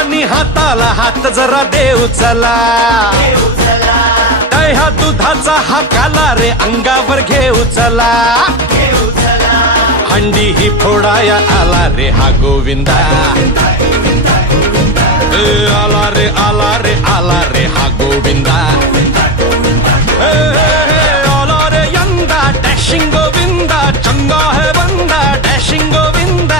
दोघांनी हाताला हात जरा देऊ चला, दह्या दुधाचा हा काला रे अंगावर घेऊ चला, हंडी ही फोडाया आला रे हा गोविंदा, आला रे आला रे आला रे हा गोविंदा, आला रे यंदा डॅशिंग गोविंदा, चंगा है बंदा डॅशिंग गोविंदा.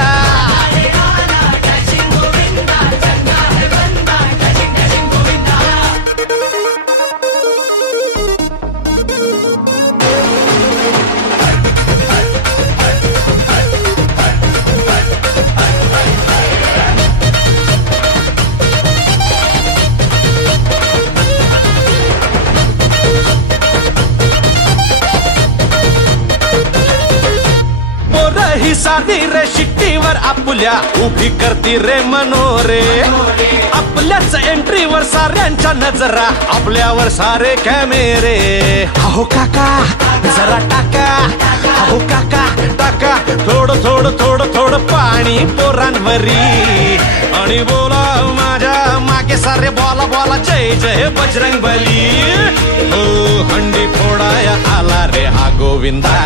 ही साधी रे शिट्टीवर आपुल्या उभी करती रे मनोरे, आपल्याच एंट्रीवर साऱ्यांच्या नजरा, आपल्यावर सारे कॅमेरे. अहो काका जरा टाका, अहो काका टाका थोडं थोडं थोडं थोडं पाणी पोरांवरी, आणि बोला माझ्या मागे सारे बोला बोला जय जय बजरंग बली. हो हंडी फोडाया आला रे हा गोविंदा,